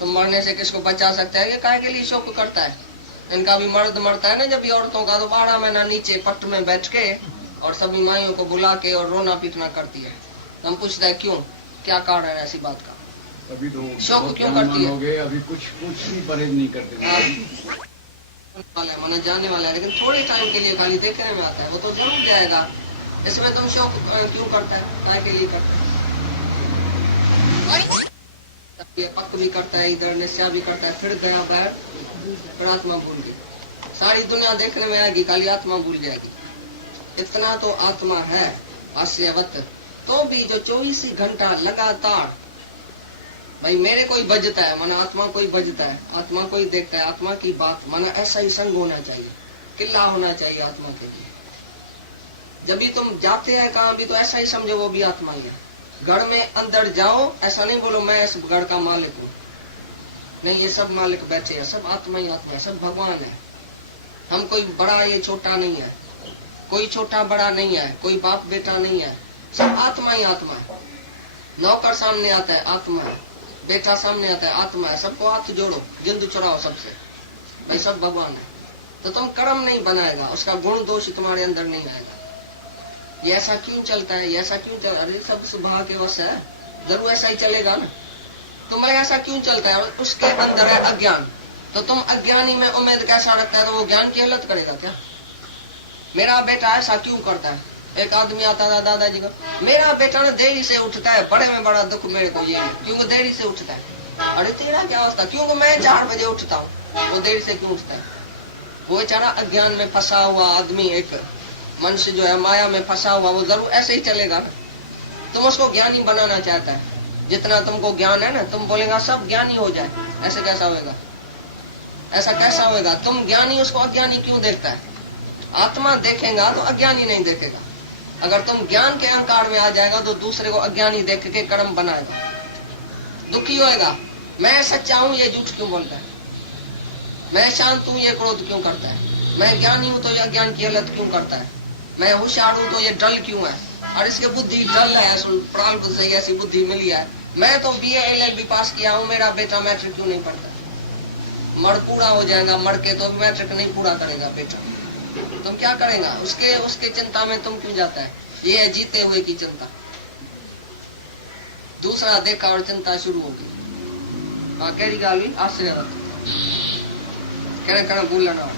तुम मरने से किसको बचा सकता है? ये काहे के लिए शोक करता है? इनका भी मर्द मरता है ना जब भी औरतों का, तो 12 महीना नीचे पट्ट में बैठ के और सभी माइयों को बुला के और रोना पीटना करती है। हम पूछते हैं क्यों, क्या कारण है ऐसी बात का? अभी तो शोक क्यों करती है? अभी कुछ भी परहेज नहीं करते वाला है, मन जाने वाला है, लेकिन थोड़े टाइम के लिए खाली देखने में आता है, वो तो जरूर जाएगा। इसमें तुम शोक क्यों करता है? काय के लिए करता है? ये पक भी करता है, इधर निश्चय भी करता है, फिर गया बाहर, फिर आत्मा भूल गई। सारी दुनिया देखने में आएगी, खाली आत्मा भूल जाएगी। इतना तो आत्मा है आश्चर्यवत, तो भी जो 24 घंटा लगातार, भाई मेरे कोई बजता है, माना आत्मा कोई बजता है, आत्मा कोई देखता है, आत्मा की बात, माना ऐसा ही संग होना चाहिए, किला होना चाहिए आत्मा के लिए। जब भी तुम जाते हैं कहाँ भी, तो ऐसा ही समझो वो भी आत्मा ही है। घर में अंदर जाओ, ऐसा नहीं बोलो मैं इस घर का मालिक हूँ, नहीं, ये सब मालिक बैठे हैं, सब आत्मा ही आत्मा है, सब भगवान है। हम कोई बड़ा ये छोटा नहीं है, कोई छोटा बड़ा नहीं है, कोई बाप बेटा नहीं है, सब आत्मा ही आत्मा है। नौकर सामने आता है, आत्मा है, बेटा सामने आता है, आत्मा है। सबको हाथ जोड़ो, जिंद चुराओ सबसे, भाई सब भगवान है। तो तुम कर्म नहीं बनाएगा, उसका गुण दोष तुम्हारे अंदर नहीं आएगा। ये ऐसा क्यों चलता है, ये ऐसा क्यों चलता है? अरे सब स्वभाव के वश है, जरूर ऐसा ही चलेगा ना। तुम्हें ऐसा क्यों चलता है? उसके अंदर है अज्ञान, तो तुम अज्ञानी में उम्मीद कैसा रखता है, तो वो ज्ञान की हालत करेगा क्या? मेरा बेटा ऐसा क्यों करता है? एक आदमी आता था दादाजी का, मेरा बेटा ना देरी से उठता है, बड़े में बड़ा दुख मेरे को ये, क्योंकि देरी से उठता है। अरे तेरा क्या होता? क्योंकि मैं 4 बजे उठता हूँ, वो देरी से क्यों उठता है? वो बेचारा अज्ञान में फंसा हुआ आदमी, एक मनुष्य जो है माया में फंसा हुआ, वो जरूर ऐसे ही चलेगा ना। तुम उसको ज्ञानी बनाना चाहता है, जितना तुमको ज्ञान है ना, तुम बोलेगा सब ज्ञानी हो जाए, ऐसे कैसा होगा? ऐसा कैसा होगा? तुम ज्ञानी उसको अज्ञानी क्यों देखता है? आत्मा देखेगा तो अज्ञानी नहीं देखेगा। अगर तुम ज्ञान के अहंकार में आ जाएगा तो दूसरे को अज्ञानी देख के कर्म बनाएगा, दुखी होएगा। मैं सच्चा हूँ ये झूठ क्यों बोलता है? मैं शांत हूँ ये क्रोध क्यों करता है? मैं ज्ञानी हूँ तो ये अज्ञान की हालत क्यों करता है? मैं होशियार हूँ तो ये डल क्यों है? और इसके बुद्धि डल है, प्रारब्ध से ऐसी बुद्धि मिली है। मैं तो BA LLB पास किया हूँ, मेरा बेटा मैट्रिक क्यों नहीं पढ़ता? मर पूरा हो जाएगा, मर के तो मैट्रिक नहीं पूरा करेगा बेटा, तुम क्या करेगा? उसके चिंता में तुम क्यों जाता है? ये है जीते हुए की चिंता। दूसरा देखा और चिंता शुरू होगी। हाँ कह गाली आश्चर्यवत कहना बोलना।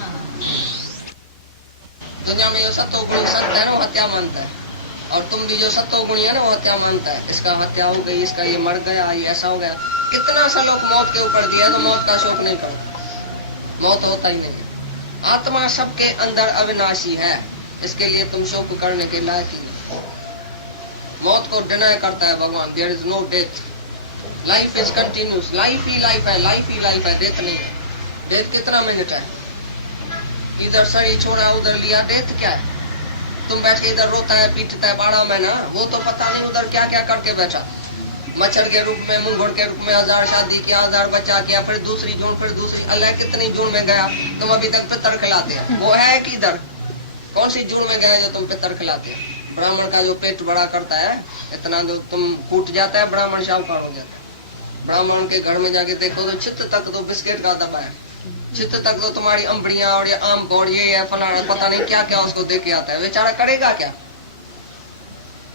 दुनिया में जो सत्वगुणी सत्य है ना, वो हत्या मानता है, और तुम भी जो सत्वगुणी है ना, वो हत्या मानता है। इसका हत्या हो गई, इसका ये मर गया, ये ऐसा हो गया। कितना सा लोग मौत के ऊपर दिया तो मौत का शोक नहीं करता, मौत होता ही नहीं। आत्मा सबके अंदर अविनाशी है, इसके लिए तुम शोक करने के लायक ही नहीं। मौत को डिनाय करता है भगवान, there is no death, life is continuous, life ही लाइफ है, लाइफ ही लाइफ है, डेथ नहीं है। डेथ कितना मिनट है? इधर शरीर छोड़ा उधर लिया, डेथ क्या है? तुम बैठ के इधर रोता है पीटता है 12 महीना, वो तो पता नहीं उधर क्या क्या करके बैठा, मच्छर के रूप में, मुंगोड़ के रूप में, 1000 शादी किया, 1000 बच्चा किया, फिर दूसरी जून, फिर दूसरी, अल्लाह कितनी जून में गया, तुम अभी तक पितर खिलाते हैं। वो है किधर? कौन सी जून में गया जो तुम पितर खिलाते हैं? ब्राह्मण का जो पेट बड़ा करता है, इतना जो तुम फूट जाता है, ब्राह्मण शाहूकार हो जाता है। ब्राह्मण के घर में जाके देखो तो छित तक तो बिस्किट का दबा है, छित तक तो तुम्हारी अम्बड़ियां और ये आम और ये है फलाना, पता नहीं क्या क्या उसको दे के आता है। बेचारा करेगा क्या?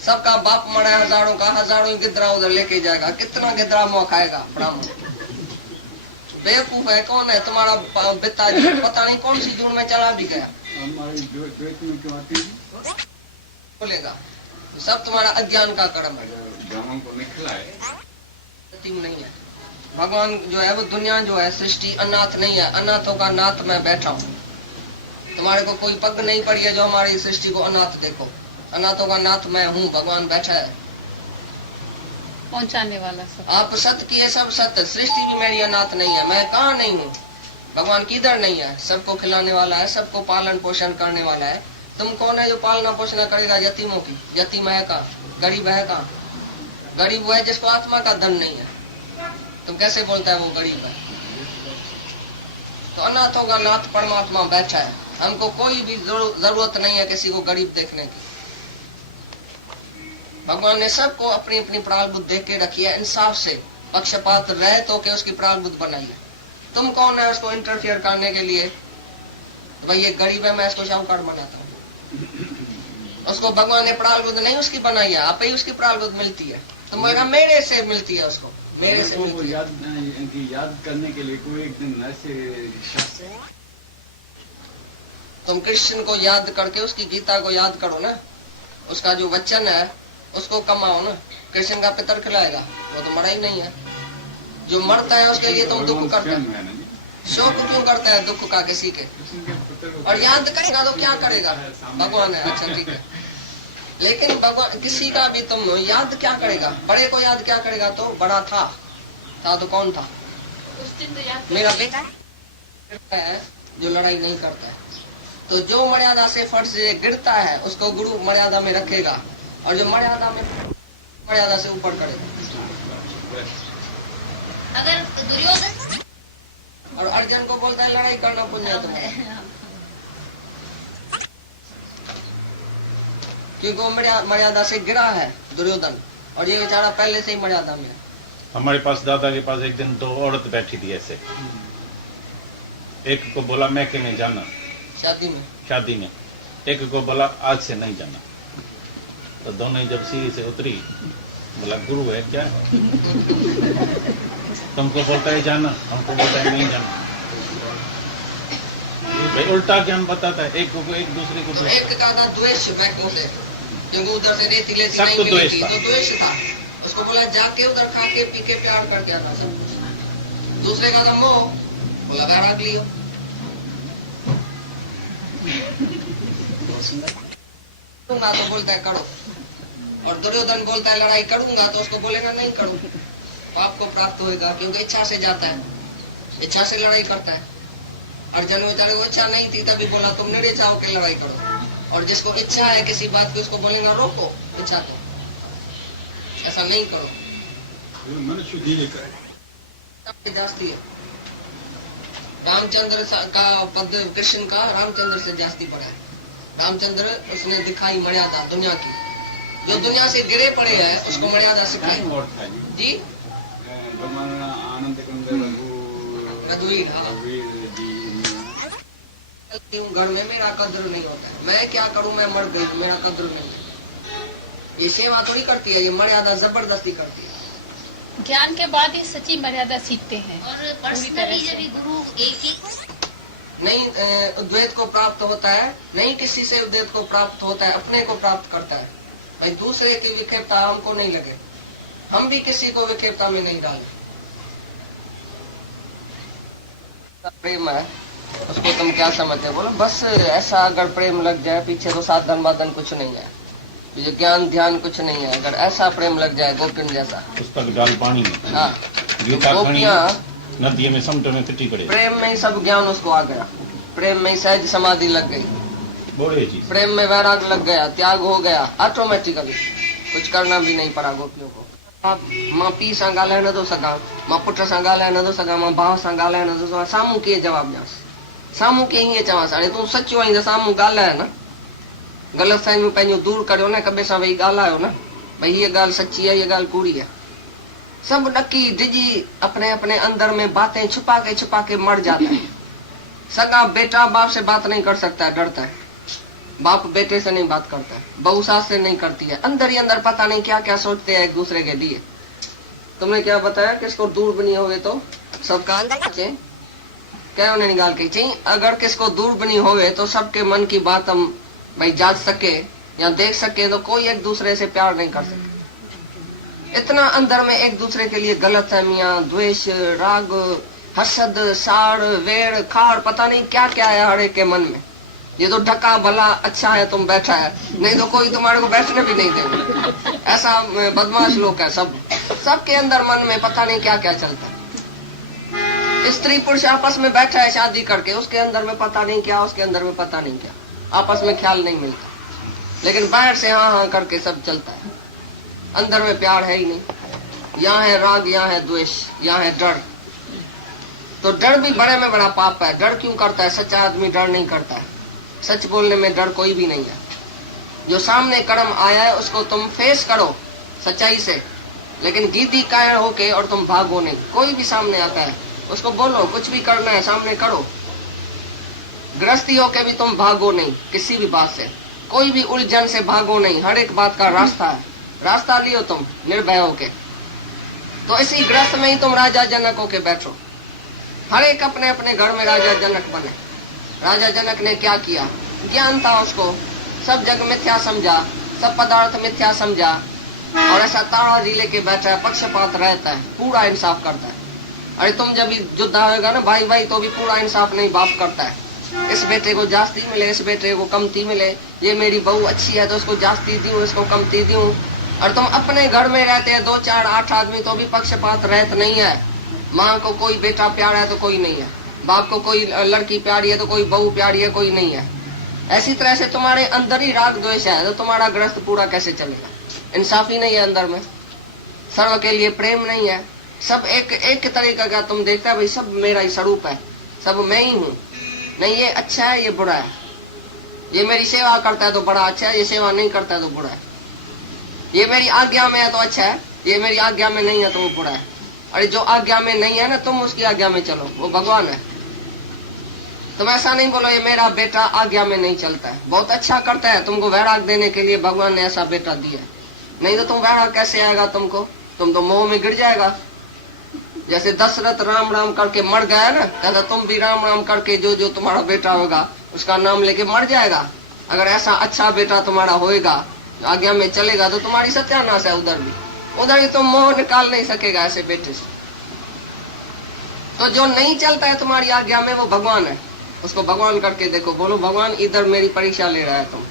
सबका बाप मरा है, हजारों का, हजारों ही गिद्रा उधर लेके जाएगा, कितना गिद्रा मुँह खाएगा ब्राह्मण? बेवकूफ है कौन है? तुम्हारा पिताजी पता नहीं कौन सी जून में चला भी गया, बोलेगा सब तुम्हारा अज्ञान का कर्म है, नहीं है। भगवान जो है वो दुनिया जो है सृष्टि अनाथ नहीं है, अनाथों का नाथ मैं बैठा हूँ। तुम्हारे को कोई पग नहीं पड़ी है जो हमारी सृष्टि को अनाथ देखो, अनाथों का नाथ मैं हूँ, भगवान बैठा है पहुंचाने वाला सब। आप सत्य की है, सब सत्य, सृष्टि भी मेरी अनाथ नहीं है, मैं कहाँ नहीं हूँ, भगवान किधर नहीं है, सबको खिलाने वाला है, सबको पालन पोषण करने वाला है। तुम कौन है जो पालना पोषण करेगा यतीमों की? यतीम है का? गरीब है का? गरीब वो है जिसको आत्मा का धन नहीं है, तुम कैसे बोलता है वो गरीब है? तो अनाथों का नाथ परमात्मा बैठा है, हमको कोई भी जरूरत नहीं है किसी को गरीब देखने की। भगवान ने सबको अपनी अपनी प्रारब्ध देख के रखी है इंसाफ से, पक्षपात रहे तो के उसकी प्रारब्ध बनाई है। तुम कौन है उसको इंटरफियर करने के लिए? तो भाई ये गरीब है, मैं इसको शाहूकार बनाता हूँ। उसको भगवान ने प्रारब्ध नहीं उसकी बनाई है, आप ही उसकी प्रारब्ध मिलती है। तो मैं मेरे से मिलती है, उसको मेरे से मिलती है। याद करने के लिए कोई एक दिन ऐसे तुम कृष्ण को याद करके उसकी गीता को याद करो ना, उसका जो वचन है उसको कमाओ ना। कृष्ण का पितर खिलाएगा, वो तो मरा ही नहीं है। जो मरता है उसके लिए तुम दुख करते हो। शोक क्यों करता है दुख का किसी के? और याद करेगा तो क्या करेगा? भगवान है, अच्छा ठीक है। लेकिन भगवान किसी का भी तुम याद क्या करेगा? बड़े को याद क्या करेगा? तो बड़ा था तो कौन था? मेरा बेटा है जो लड़ाई नहीं करता है। तो जो मर्यादा से फर्श से गिरता है उसको गुरु मर्यादा में रखेगा, और जो मर्यादा से ऊपर करेगा। अगर दुर्योधन और अर्जुन को बोलता है लड़ाई करना पुण्य तुम्हें, क्योंकि वो मर्यादा से गिरा है दुर्योधन, और ये बेचारा पहले से ही मर्यादा में है। हमारे पास दादा के पास एक दिन 2 औरत बैठी थी ऐसे। एक को बोला मैं कि नहीं जाना शादी में, एक को बोला आज से नहीं जाना। तो दोनों जब सीढ़ी से उतरी, बोला गुरु है क्या? तुमको बोलता है जाना, हमको बोलता है नहीं जाना। भाई उल्टा ज्ञान बताता है, एक को एक दूसरे को। एक का था द्वेष बैकों से, क्योंकि उधर से रेती लेती सब नहीं तो मिलती, द्वेष था। तो द्वेष था। उसको बोला जाके उधर खा के पी के प्यार करके आता सब कुछ। दूसरे का था मोह, बोला वैराग लियो। करूंगा तो बोलता है करो, और दुर्योधन बोलता है लड़ाई करूंगा, तो उसको बोलेगा नहीं करूं। पाप को प्राप्त होएगा, क्योंकि इच्छा से जाता है, इच्छा से लड़ाई करता है। अर्जुन बेचारे को इच्छा नहीं थी, तभी बोला तुम निरे चाहो के लड़ाई करो। और जिसको इच्छा है किसी बात की, उसको बोलेगा रोको इच्छा को, ऐसा नहीं करो। मनुष्य धीरे करे जास्ती है। रामचंद्र का पद कृष्ण का रामचंद्र से जास्ती पड़ा है। रामचंद्र उसने दिखाई मर्यादा दुनिया की, जो दुनिया से गिरे पड़े हैं उसको मर्यादा सिखाई। और था जी भगवान आनंद रघुवीर, घर में मेरा कद्र नहीं होता है, मैं क्या करूं, मैं मर गई, मेरा कद्र नहीं है। ये सेवा थोड़ी करती है, ये मर्यादा जबरदस्ती करती है। ज्ञान के बाद ही सच्ची मर्यादा सीखते हैं। और पर्सनली जब भी गुरु एक ही नहीं उद्वैत को प्राप्त होता है, नहीं किसी से उद्वैत को प्राप्त होता है, अपने को प्राप्त करता है। भाई दूसरे की विक्षेपता हमको नहीं लगे, हम भी किसी को विक्षेपता में नहीं डाले। प्रेम है उसको तुम क्या समझते हो? बोलो बस ऐसा अगर प्रेम लग जाए, पीछे तो साधन वाधन कुछ नहीं है, ये ज्ञान ध्यान कुछ नहीं है। अगर ऐसा प्रेम लग जाए गोपिन जैसा, पुस्तक डाल पानी में, हाँ गोपियां नदी में समुद्र में फिटी पड़े। प्रेम में ही सब ज्ञान उसको आ गया, प्रेम में ही सहज समाधि लग गई, बोले जी प्रेम में वैराग लग गया, त्याग हो गया ऑटोमेटिकली, कुछ करना भी नहीं पड़ा गोपियों को। आप मां पी सां ॻाल्हाए नथो सघां, मां पुट सां ॻाल्हाए नथो सघां, मां भाउ सां ॻाल्हाए नथो सघां, साम्हूं कीअं जवाबु ॾियांसि? साम्हूं कीअं हीअं चवांसि? हाणे तूं सचो आहीं त साम्हूं ॻाल्हाए न, ग़लति फहमियूं पंहिंजूं दूर करियो न, हिक ॿिए सां वेही ॻाल्हायो न, भई हीअ ॻाल्हि सची आहे, हीअ ॻाल्हि कूड़ी है। सब डकी डिजी अपने अपने अंदर में बातें छुपा के मर जाता है। सगा बेटा बाप से बात नहीं कर सकता, डरता है। बाप बेटे से नहीं बात करता है, बहू सास से नहीं करती है, अंदर ही अंदर पता नहीं क्या क्या सोचते हैं एक दूसरे के लिए। तुमने क्या बताया किसको दूर बनी होवे तो सबका क्या उन्हें निकाल के चाहिए। अगर किसको दूर बनी होवे तो सबके मन की बात हम भाई जांच सके या देख सके, तो कोई एक दूसरे से प्यार नहीं कर सके। इतना अंदर में एक दूसरे के लिए गलत फहमियां, द्वेष, राग, हसद, साड़, वेड़, खाड़, पता नहीं क्या क्या है हर एक के मन में। ये तो ढका भला अच्छा है तुम बैठा है, नहीं तो कोई तुम्हारे को बैठने भी नहीं देगा। ऐसा बदमाश लोग है सब, सबके अंदर मन में पता नहीं क्या क्या चलता है। स्त्री पुरुष आपस में बैठा है शादी करके, उसके अंदर में पता नहीं क्या, उसके अंदर में पता नहीं क्या, आपस में ख्याल नहीं मिलता, लेकिन बाहर से हाँ हाँ करके सब चलता है, अंदर में प्यार है ही नहीं। यहाँ है राग, यहाँ है द्वेष, यहाँ है डर। तो डर भी बड़े में बड़ा पाप है। डर क्यों करता है? सच्चा आदमी डर नहीं करता है, सच बोलने में डर कोई भी नहीं है। जो सामने कर्म आया है उसको तुम फेस करो सच्चाई से, लेकिन गीदी कायर होके और तुम भागो नहीं। कोई भी सामने आता है उसको बोलो, कुछ भी करना है सामने करो। गृहस्थी होके भी तुम भागो नहीं किसी भी बात से, कोई भी उलझन से भागो नहीं। हर एक बात का रास्ता है, रास्ता लियो तुम निर्भय होके। तो इसी गृहस्थ में ही तुम राजा जनक होके बैठो। हर एक अपने अपने घर में राजा जनक बने। राजा जनक ने क्या किया? ज्ञान था उसको, सब जग मिथ्या समझा, सब पदार्थ मिथ्या समझा, और ऐसा ताड़ा जी लेके बैठा है, पक्षपात रहता है, पूरा इंसाफ करता है। अरे तुम जब युद्ध आएगा ना भाई भाई, तो भी पूरा इंसाफ नहीं बाप करता है। इस बेटे को जास्ती मिले, इस बेटे को कमती मिले, ये मेरी बहू अच्छी है तो उसको जास्ती दूं, इसको कमती दूं। और तुम अपने घर में रहते हैं 2 4 8 आदमी, तो भी पक्षपात रहता नहीं है। माँ को कोई बेटा प्यारा है तो कोई नहीं है, बाप को कोई लड़की प्यारी है तो कोई बहू प्यारी है, कोई नहीं है। ऐसी तरह से तुम्हारे अंदर ही राग द्वेष है तो तुम्हारा गृहस्थ पूरा कैसे चलेगा? इंसाफी नहीं है अंदर में, सर्व के लिए प्रेम नहीं है। सब एक तरीके का तुम देखता है भाई, सब मेरा ही स्वरूप है, सब मैं ही हूँ। नहीं ये अच्छा है, ये बुरा है, ये मेरी सेवा करता है तो बड़ा अच्छा है, ये सेवा नहीं करता है तो बुरा है, ये मेरी आज्ञा में है तो अच्छा है, ये मेरी आज्ञा में नहीं है तो वो बुरा है। अरे जो आज्ञा में नहीं है ना, तुम उसकी आज्ञा में चलो, वो भगवान है। तुम ऐसा नहीं बोलो ये मेरा बेटा आज्ञा में नहीं चलता है, बहुत अच्छा करता है, तुमको वैराग देने के लिए भगवान ने ऐसा बेटा दिया। नहीं तो तुम वैराग कैसे आएगा तुमको? तुम तो मोह में गिर जाएगा। जैसे दशरथ राम राम करके मर गया ना, कहता तुम भी राम राम करके जो जो तुम्हारा बेटा होगा उसका नाम लेके मर जाएगा। अगर ऐसा अच्छा बेटा तुम्हारा होएगा, आज्ञा में चलेगा, तो तुम्हारी सत्यानाश है। उधर भी तुम मोह निकाल नहीं सकेगा ऐसे बेटे से। तो जो नहीं चलता है तुम्हारी आज्ञा में, वो भगवान है, उसको भगवान करके देखो। बोलो भगवान इधर मेरी परीक्षा ले रहा है, तुम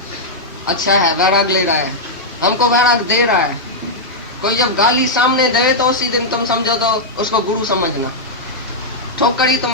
अच्छा है, वैराग ले रहा है, हमको वैराग दे रहा है। कोई जब गाली सामने दे तो उसी दिन तुम समझो तो उसको गुरु समझना, ठोकर ही तुम